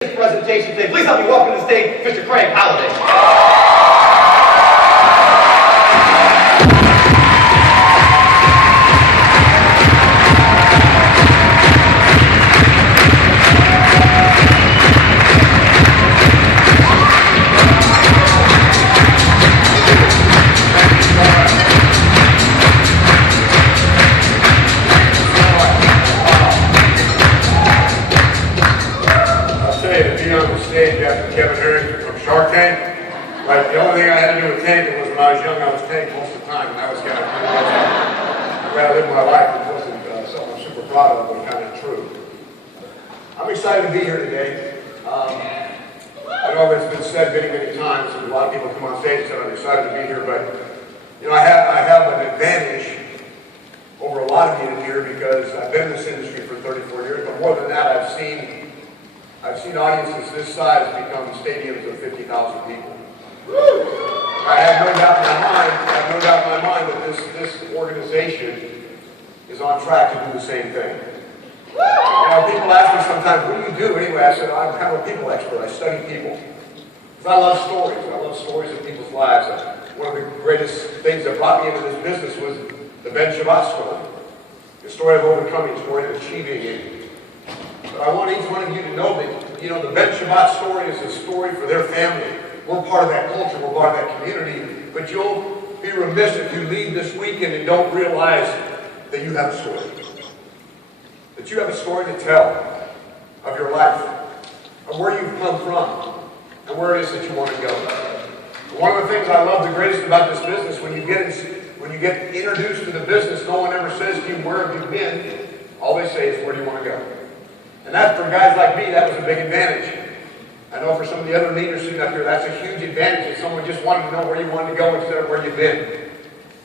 Presentation today. Please help me welcome to the stage Mr. Craig Halliday. After Kevin Harris from Shark Tank. Right, the only thing I had to do with tanking was when I was young, I was tanking most of the time, and that was kind of the way I lived my life. It wasn't something I'm super proud of, but kind of true. I'm excited to be here today. I know it's been said many, many times, and a lot of people come on stage and say I'm excited to be here, but you know, I have an advantage over a lot of you here because I've been in this industry for 34 years, but more than that, I've seen audiences this size become stadiums of 50,000 people. I have no doubt in my mind that this organization is on track to do the same thing. You know, people ask me sometimes, what do you do anyway? I said, I'm kind of a people expert. I study people. Because I love stories. I love stories of people's lives. One of the greatest things that brought me into this business was the Ben Shabbat story. The story of overcoming, the story of achieving. But I want each one of you to know that, you know, the Ben Shabbat story is a story for their family. We're part of that culture, we're part of that community, but you'll be remiss if you leave this weekend and don't realize that you have a story. That you have a story to tell of your life, of where you've come from, and where it is that you want to go. One of the things I love the greatest about this business, when you get introduced to the business, no one ever says to you, where have you been? All they say is, where do you want to go? And that, for guys like me, that was a big advantage. I know for some of the other leaders sitting up here, that's a huge advantage that someone just wanted to know where you wanted to go instead of where you've been.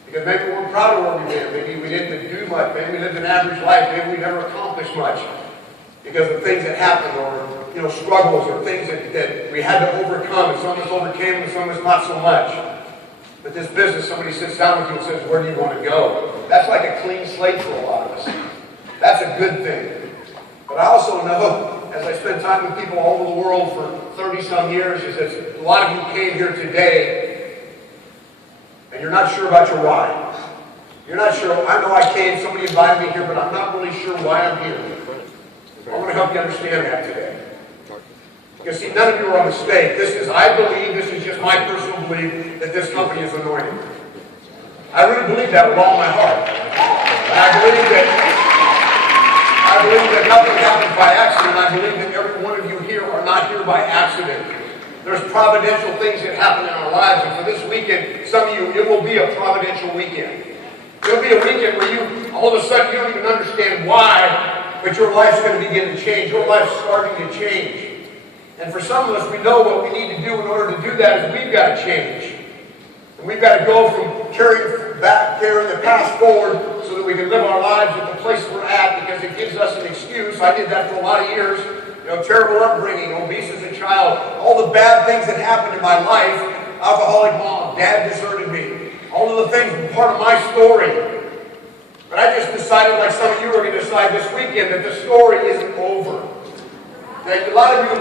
Because maybe we're proud of where we've been. Maybe we didn't do much. Maybe we lived an average life. Maybe we never accomplished much because of things that happened or, you know, struggles or things that we had to overcome. And some of us overcame and some of us not so much. But this business, somebody sits down with you and says, where do you want to go? That's like a clean slate for a lot of us. That's a good thing. But I also know, as I spend time with people all over the world for 30-some years, is that a lot of you came here today and you're not sure about your why. You're not sure, I know I came, somebody invited me here, but I'm not really sure why I'm here. I want to help you understand that today. Because see, none of you are a mistake. I believe, this is just my personal belief, that this company is anointed. I really believe that with all my heart. And I believe that nothing happens by accident. I believe that every one of you here are not here by accident. There's providential things that happen in our lives. And for this weekend, some of you, it will be a providential weekend. It'll be a weekend where you, all of a sudden, you don't even understand why, but your life's going to begin to change. Your life's starting to change. And for some of us, we know what we need to do in order to do that is we've got to change. And we've got to go from carrying the past forward so that we can live our lives at the place we're at because it gives us an excuse. I did that for a lot of years. You know, terrible upbringing, obese as a child, all the bad things that happened in my life, alcoholic mom, dad deserted me. All of the things were part of my story. But I just decided, like some of you are going to decide this weekend, that the story isn't over. That a lot of you,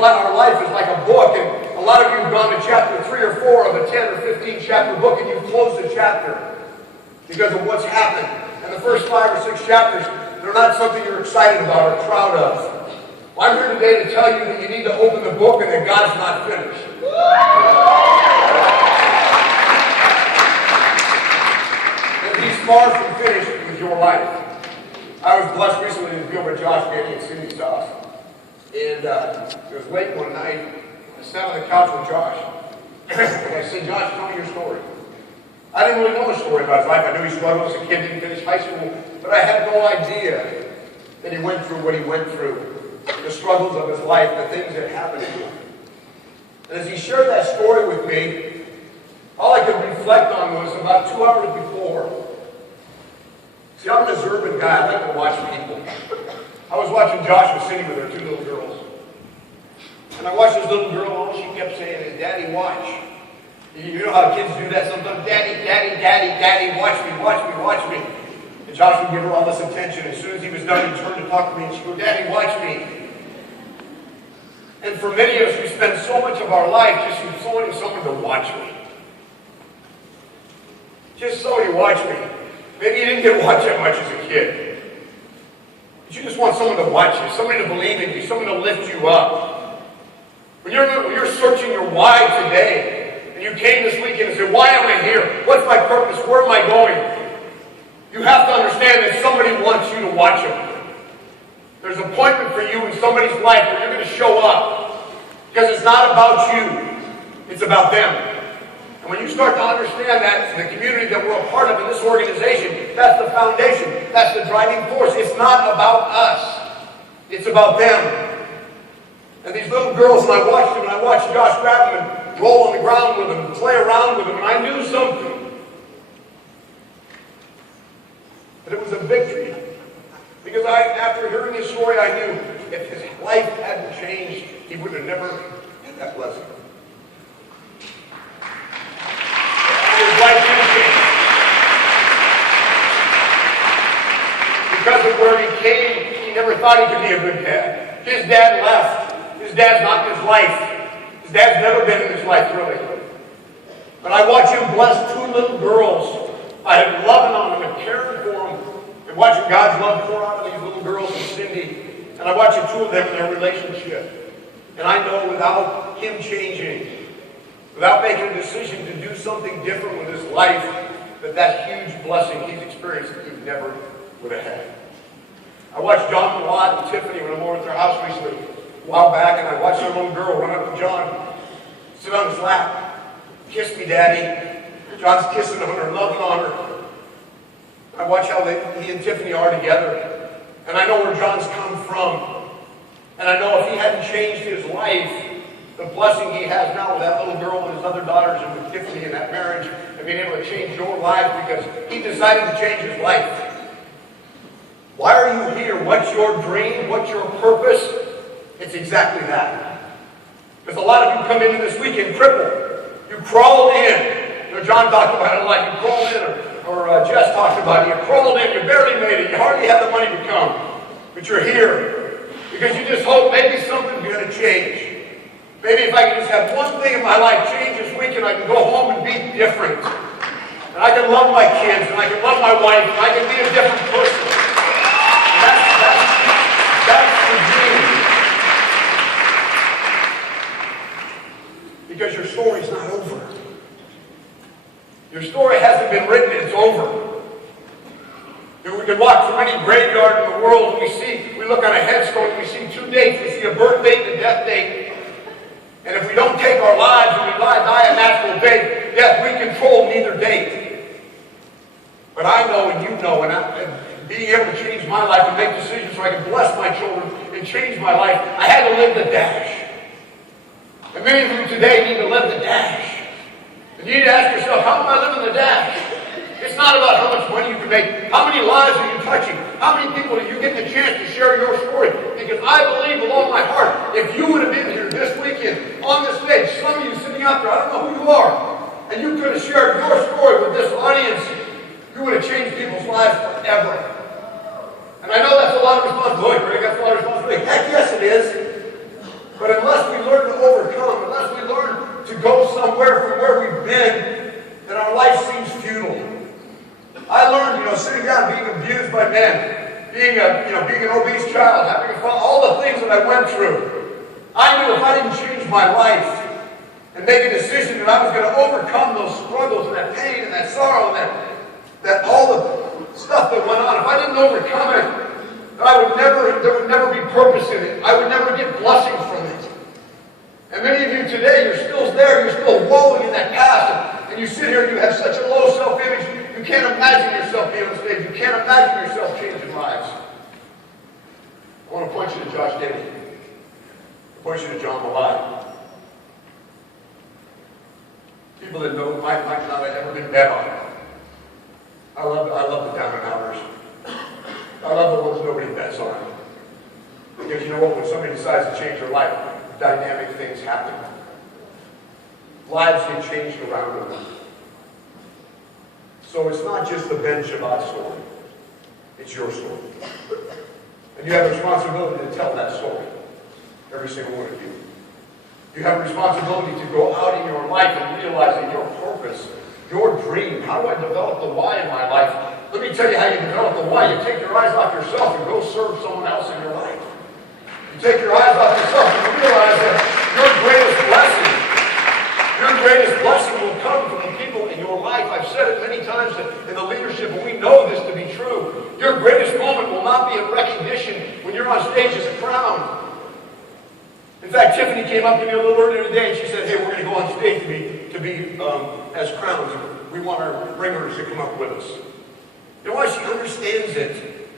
our life is like a book, and a lot of you have gone to chapter 3 or 4 of a 10 or 15 chapter book, and you've closed the chapter because of what's happened. And the first 5 or 6 chapters, they're not something you're excited about or proud of. Well, I'm here today to tell you that you need to open the book and that God's not finished. That He's far from finished with your life. I was blessed recently to be over at Josh, Danny, and Cindy's house. And it was late one night. I sat on the couch with Josh. And I said, Josh, tell me your story. I didn't really know the story about his life. I knew he struggled as a kid, didn't finish high school. But I had no idea that he went through what he went through. The struggles of his life, the things that happened to him. And as he shared that story with me, all I could reflect on was about 2 hours before. See, I'm an observant guy. I like to watch people. I was watching Josh and Cindy with their 2 little girls. And I watched this little girl, all she kept saying is, Daddy, watch. You know how kids do that sometimes? Daddy, Daddy, Daddy, Daddy, watch me, watch me, watch me. And Josh would give her all this attention. As soon as he was done, he'd turn to talk to me, and she'd go, Daddy, watch me. And for many of us, we spend so much of our life just wanting someone to watch me. Just somebody to watch me. Maybe you didn't get watched that much as a kid. But you just want someone to watch you, somebody to believe in you, someone to lift you up. When you're searching your why today, and you came this weekend and said, why am I here? What's my purpose? Where am I going? You have to understand that somebody wants you to watch them. There's an appointment for you in somebody's life where you're going to show up. Because it's not about you. It's about them. And when you start to understand that in the community that we're a part of in this organization, that's the foundation. That's the driving force. It's not about us. It's about them. And these little girls, and I watched them, and I watched Josh grab them and roll on the ground with them and play around with them, and I knew something. But it was a victory. Because after hearing his story, I knew if his life hadn't changed, he would have never had that blessing. His life didn't change. Because of where he came, he never thought he could be a good dad. His dad left. His dad's not in his life. His dad's never been in his life, really. But I watch him bless two little girls by loving on them and caring for them. And watching God's love pour out of these little girls and Cindy. And I watch the two of them in their relationship. And I know without him changing, without making a decision to do something different with his life, that huge blessing he's experienced that he never would have had. I watched John Malott and Tiffany when I'm over at their house recently, a while back, and I watched their little girl run up to John, sit on his lap, kiss me, Daddy. John's kissing her, loving on her. I watch how he and Tiffany are together. And I know where John's come from. And I know if he hadn't changed his life, the blessing he has now with that little girl and his other daughters and with Tiffany and that marriage and being able to change your life because he decided to change his life. Why are you here? What's your dream? What's your purpose? It's exactly that. Because a lot of you come into this weekend crippled. You crawled in. You know, John talked about it a lot. You crawled in or Jess talked about it. You crawled in, you barely made it, you hardly had the money to come. But you're here because you just hope maybe something's going to change. Maybe if I can just have one thing in my life change this weekend, I can go home and be different. And I can love my kids, and I can love my wife, and I can be a different person. That's the dream. Because your story's not over. Your story hasn't been written, it's over. We can walk through any graveyard in the world and we look on a headstone and we see two dates. We see a birth date and a death date. And if we don't take our lives and we die a natural death, we control neither date. But I know and you know, and being able to change my life and make decisions so I can bless my children and change my life, I had to live the dash. And many of you today need to live the dash. And you need to ask yourself, how am I living the dash? It's not about how much money you can make. How many lives are you touching? How many people do you get the chance to share your story? Because I believe with all my heart, if you would have been here this weekend on this stage, some of you sitting out there, I don't know who you are, and you could have shared your story with this audience, you would have changed people's lives forever. And I know that's a lot of responsibility, Greg. That's a lot of responsibility. Heck yes, it is. But unless we learn to overcome, unless we learn to go somewhere from where we've been, then our life seems futile. I learned, sitting down, being abused by men, being an obese child, having a fall, all the things that I went through. I knew if I didn't change my life and make a decision that I was going to overcome those struggles and that pain and that sorrow and that all the stuff that went on, if I didn't overcome it, there would never be purpose in it. I would never get blessings from it. And many of you today, you're still there, you're still wallowing in that past, and you sit here and you have such a low self-image, you can't imagine yourself being on stage, you can't imagine yourself changing lives. I want to point you to Josh Davis. I point you to John Malott. People that know might not have ever been bet on. I love the down and outers. I love the ones nobody bets on. Because you know what? When somebody decides to change their life, dynamic things happen. Lives get changed around them. So it's not just the Ben Shabbat story. It's your story. And you have a responsibility to tell that story. Every single one of you. You have a responsibility to go out in your life and realize that your purpose, your dream, how do I develop the why in my life? Let me tell you how you develop the why. You take your eyes off yourself and go serve someone else in your life. You take your eyes off yourself and you realize that your greatest blessing will come from the people in your life. I've said it many times in the leadership, and we know this to be true. Your greatest moment will not be in recognition when you're on stage as a crown. In fact, Tiffany came up to me a little earlier today and she said, hey, we're going to go on stage to be as crowns. We want our ringers to come up with us. You know why? She understands it.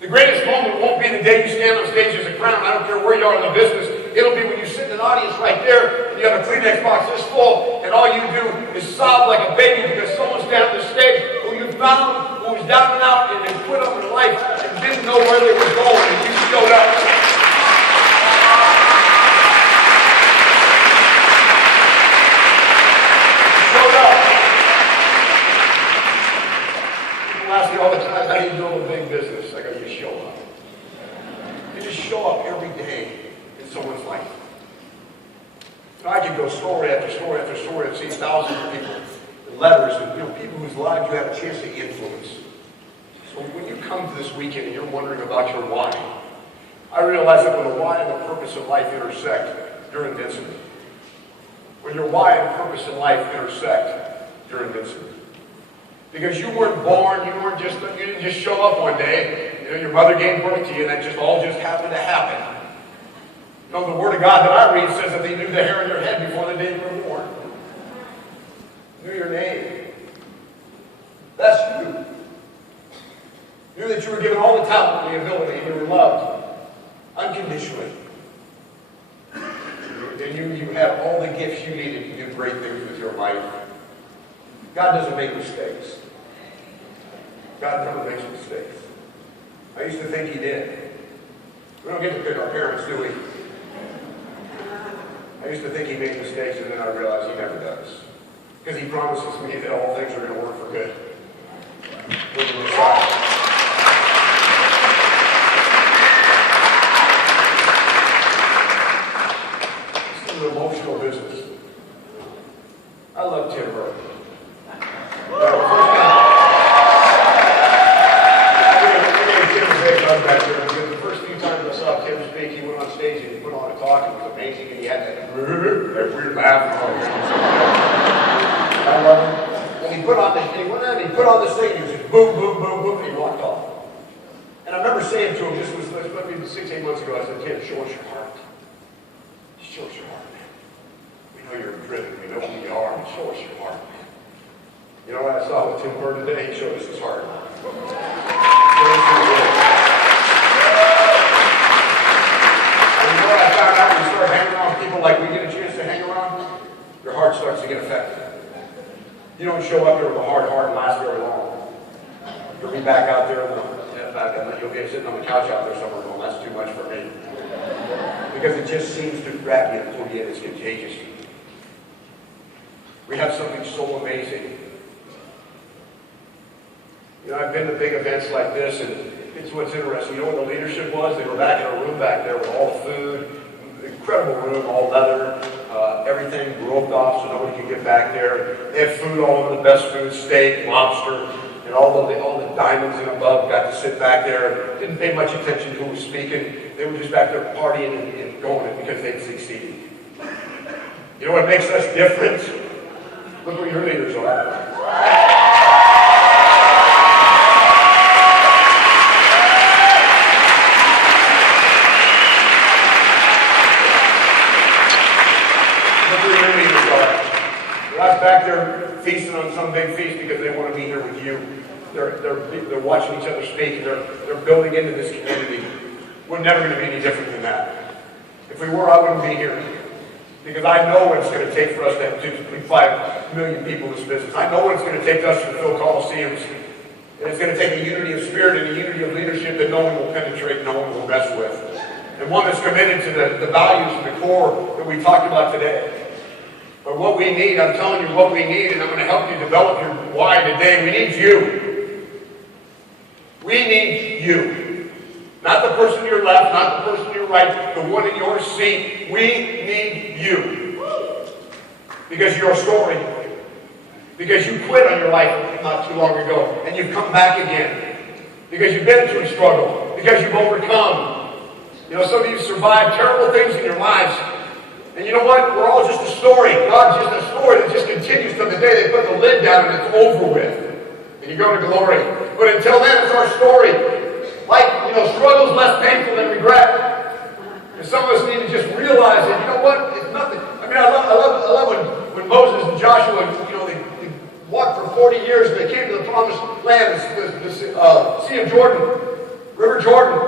The greatest moment won't be the day you stand on stage as a crown. I don't care where you are in the business. It'll be when you sit in an audience right there and you have a Kleenex box this full and all you do is sob like a baby because someone's down the stage who you found, who was down and out and quit on their life and didn't know where they were going and you showed up. Ask me all the time, how do you build a big business? I go, you show up. You just show up every day in someone's life. I could go story after story after story. I've seen thousands of people, and letters, and people whose lives you have a chance to influence. So when you come to this weekend and you're wondering about your why, I realize that when the why and the purpose of life intersect, you're invincible. When your why and purpose in life intersect, you're invincible. Because you weren't born, you didn't just show up one day. Your mother gave birth to you, and that just all happened to happen. The Word of God that I read says that they knew the hair on your head before the day you were born. Knew your name. That's you. Knew that you were given all the talent and the ability, and you were loved unconditionally. And you have all the gifts you needed to do great things with your life. God doesn't make mistakes. God never makes mistakes. I used to think He did. We don't get to pick our parents, do we? I used to think He made mistakes, and then I realized He never does. Because He promises me that all things are going to work for good. With the Messiah. This is an emotional business. I love Tim Burton. The first few times I saw Tim speak, he went on stage and he put on a talk, and it was amazing, and he had that weird laugh. I love him. And he put on the stage, and he was just boom, boom, boom, boom, and he walked off. And I remember saying to him, this was maybe 6-8 months ago, I said, Tim, show us your heart. Show us your heart, man. We know you're driven, we know who you are, but show us your heart, man. You know what I saw with Tim Burton today? He showed us his heart. And you know what I found out when you start hanging around people like we get a chance to hang around? Your heart starts to get affected. You don't show up there with a hard heart and last very long. You'll be back out there, you'll be sitting on the couch out there somewhere going, that's too much for me. Because it just seems to grab you and pull you in. It's contagious. We have something so amazing. I've been to big events like this, and it's what's interesting. You know what the leadership was? They were back in a room back there with all the food, incredible room, all leather, everything roped off so nobody could get back there. They had food, all of the best food, steak, lobster, and all the diamonds and above got to sit back there. Didn't pay much attention to who was speaking. They were just back there partying and going because they'd succeeded. You know what makes us different? Look where your leaders are. They're not back there feasting on some big feast because they want to be here with you. They're watching each other speak. They're building into this community. We're never going to be any different than that. If we were, I wouldn't be here. Because I know what it's going to take for us to have 5 million people in this business. I know what it's going to take us to fill Coliseums. And it's going to take a unity of spirit and a unity of leadership that no one will penetrate, no one will mess with. And one that's committed to the values and the core that we talked about today. But what we need, I'm telling you what we need, and I'm going to help you develop your why today. We need you. We need you. Not the person to your left, not the person to your right, the one in your seat. We need you. Because you're a story. Because you quit on your life not too long ago, and you've come back again. Because you've been through struggle. Because you've overcome. You know, some of you survived terrible things in your lives. And you know what? We're all just a story. God's just a story that just continues till the day they put the lid down and it's over with. And you go to glory. But until then, it's our story. Like, you know, struggle is less painful than regret. And some of us need to just realize that, you know what? It's nothing. I mean, I love when Moses and Joshua, you know, they walked for 40 years and they came to the promised land, the Sea of Jordan, River Jordan.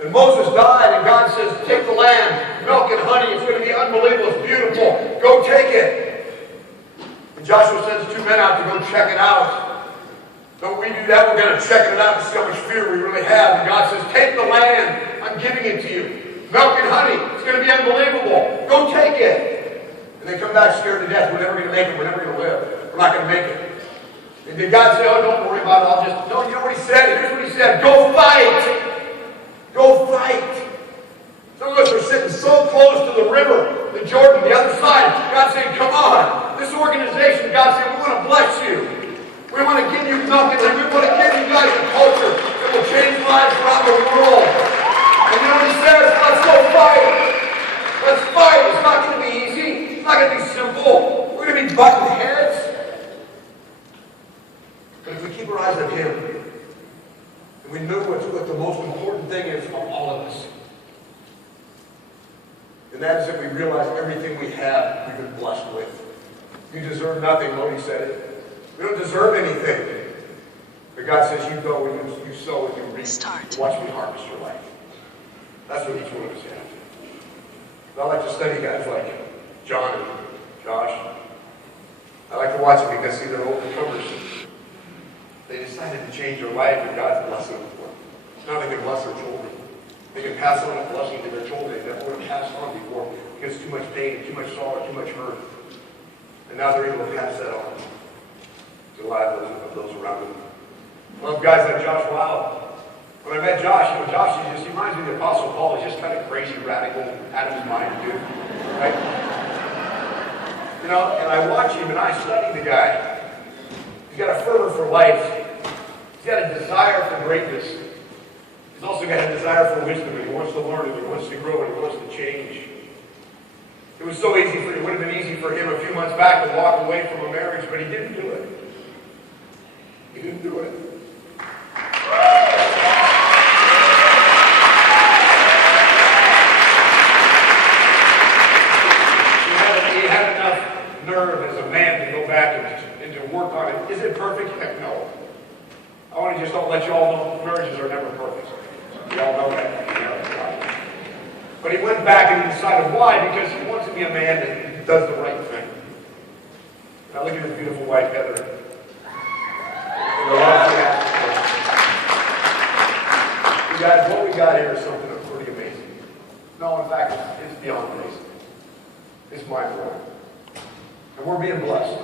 And Moses died, and God says, take the land, milk and honey, it's going to be unbelievable, it's beautiful, go take it. And Joshua sends 2 men out to go check it out. Don't we do that? We're going to check it out to see how much fear we really have. And God says, take the land, I'm giving it to you. Milk and honey, it's going to be unbelievable, go take it. And they come back scared to death, we're never going to make it, we're never going to live. We're not going to make it. And did God say, oh, don't worry about it, I'll just, no, you know what he said? Here's what he said, go fight. Go fight. Some of us are sitting so close to the river, the Jordan, the other side. God saying, come on. This organization, God saying, we want to bless you. We want to give you nothing. We want to give you guys a culture that will change lives around the world. And you know what he says? Let's go fight. Let's fight. It's not going to be easy. It's not going to be simple. We're going to be butting heads. But if we keep our eyes on him, we know what the most important thing is for all of us. And that is that we realize everything we have, we've been blessed with. You deserve nothing, Modi said it. We don't deserve anything. But God says, you go and you sow and you reap. Watch me harvest your life. That's what each one of us has. I like to study guys like John and Josh. I like to watch them because, see, they're overcomers. They decided to change their life, and God's blessing them for it. Now they can bless their children. They can pass on a blessing to their children they never would have passed on before because too much pain, too much sorrow, too much hurt. And now they're able to pass that on to the lives of those around them. I love guys like Josh Wow. When I met Josh, you know, Josh, he reminds me of the Apostle Paul. He's just kind of crazy, radical, out of his mind dude. Right? You know, and I watch him and I study the guy. He's got a fervor for life. He's got a desire for greatness. He's also got a desire for wisdom, and he wants to learn, and he wants to grow, and he wants to change. It was so easy for him. It would have been easy for him a few months back to walk away from a marriage, but he didn't do it. He didn't do it. He had enough nerve as a man to go back and to work on it. Is it perfect? Heck no. I want to just let you all know marriages are never perfect. You all know that. You know, but he went back and he decided why? Because he wants to be a man that does the right thing. Now look at his beautiful wife, Heather. And the love she has for her. You guys, what we got here is something that's pretty amazing. No, in fact, it's beyond amazing. It's mind-blowing. And we're being blessed.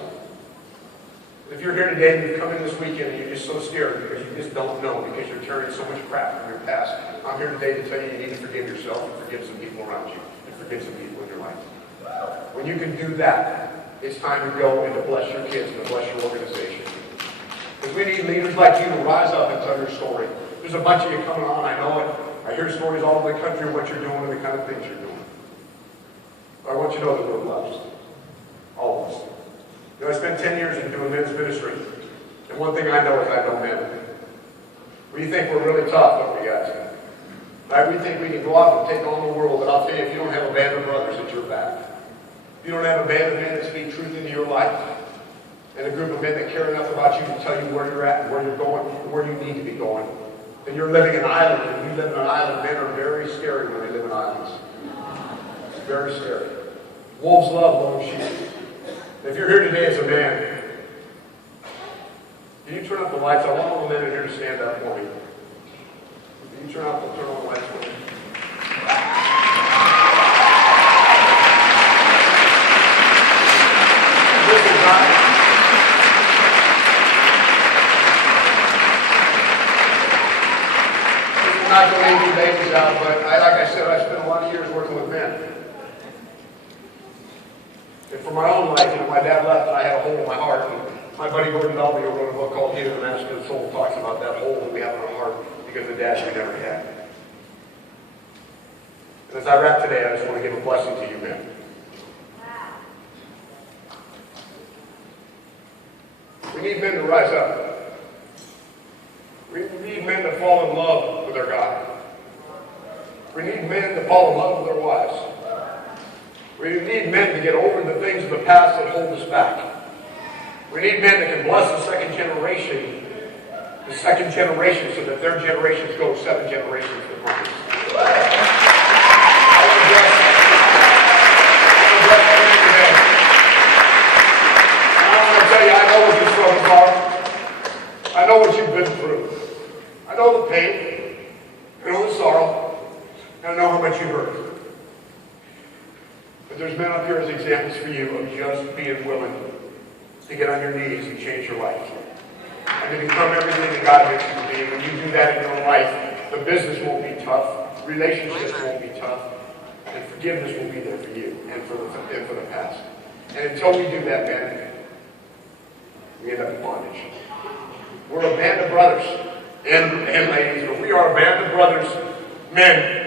If you're here today and you've come in this weekend and you're just so scared because you just don't know, because you're carrying so much crap from your past, I'm here today to tell you need to forgive yourself and forgive some people around you and forgive some people in your life. When you can do that, it's time to go and to bless your kids and to bless your organization. Because we need leaders like you to rise up and tell your story. There's a bunch of you coming on, I know it. I hear stories all over the country of what you're doing and the kind of things you're doing. But I want you to know that we're blessed. All of us. You know, I spent 10 years in doing men's ministry. And one thing I know is I know men. We think we're really tough, don't we, guys? Right? We think we can go out and take on the world, but I'll tell you, if you don't have a band of brothers at your back, if you don't have a band of men that speak truth into your life, and a group of men that care enough about you to tell you where you're at and where you're going, and where you need to be going, then you're living an island, and you live in an island. Men are very scary when they live in islands. It's very scary. Wolves love lone sheep. If you're here today as a man, can you turn up the lights? I want all the men in here to stand up for me. Can you turn on the lights for me? This is not going to be for my own life, my dad left and I had a hole in my heart. And my buddy Gordon Belville wrote a book called Healing the Master of the Soul, talks about that hole that we have in our heart because of the dad we never had. And as I wrap today, I just want to give a blessing to you men. We need men to rise up. We need men to fall in love with their God. We need men to fall in love with their wives. We need men to get over the things of the past that hold us back. We need men that can bless the second generation so that their generations go 7 generations to the promise. I want to bless you today. And I want to tell you, I know what your struggles are. I know what you've been through. I know the pain. I know the sorrow. And I know how much you hurt. But there's men up here as examples for you of just being willing to get on your knees and change your life. And to become everything that God makes you to be. When you do that in your life, the business won't be tough, relationships won't be tough, and forgiveness will be there for you and for the past. And until we do that, man, we end up in bondage. We're a band of brothers and ladies, but we are a band of brothers, men,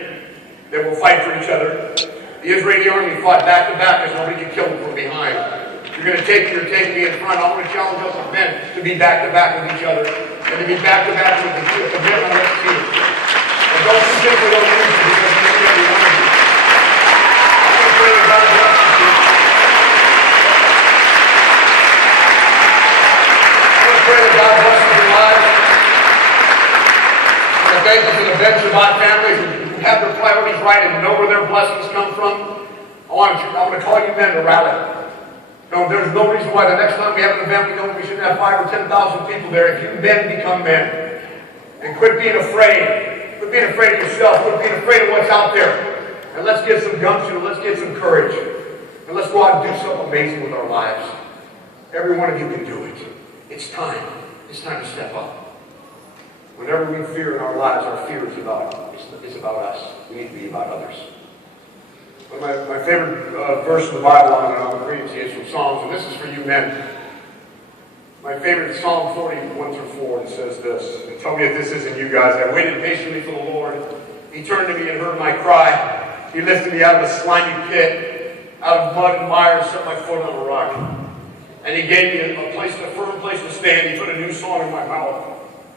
that will fight for each other. The Israeli army fought back to back because nobody could kill them from behind. You're going to take me in front. I want to challenge us as men to be back to back with each other and to be back to back with the men on this team. And don't you think we don't need you because we need every one of you. I'm going to pray that God bless you. I'm going to pray that God blesses your lives. I'm going to thank you for the Ben Shabbat family who have their priorities right and know where their blessings come from. I want to call you men to rally. No, there's no reason why the next time we have an event, we know we shouldn't have 5 or 10,000 people there. If you men become men, and quit being afraid. Quit being afraid of yourself. Quit being afraid of what's out there. And let's get some gumption. Let's get some courage. And let's go out and do something amazing with our lives. Every one of you can do it. It's time. It's time to step up. Whenever we fear in our lives, our fear is about us. We need to be about others. My favorite verse in the Bible, I'm going to read to you, is from Psalms, and this is for you men. My favorite is Psalm 41 through 4, and says this. And tell me if this isn't you guys. I waited patiently for the Lord. He turned to me and heard my cry. He lifted me out of a slimy pit, out of mud and mire, and set my foot on a rock. And he gave me a firm place to stand. He put a new song in my mouth,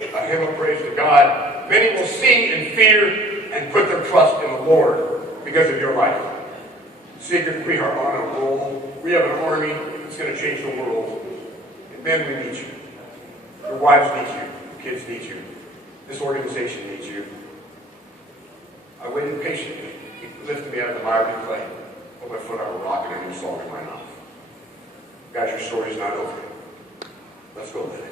a hymn of praise to God. Many will sing and fear and put their trust in the Lord because of your life. Secret, we are on a roll. We have an army that's going to change the world. And men, we need you. Your wives need you. Your kids need you. This organization needs you. I waited patiently. He lifted me out of the miry clay, put my foot on a rock, and a new song in my mouth. Guys, your story's not over. Let's go live it.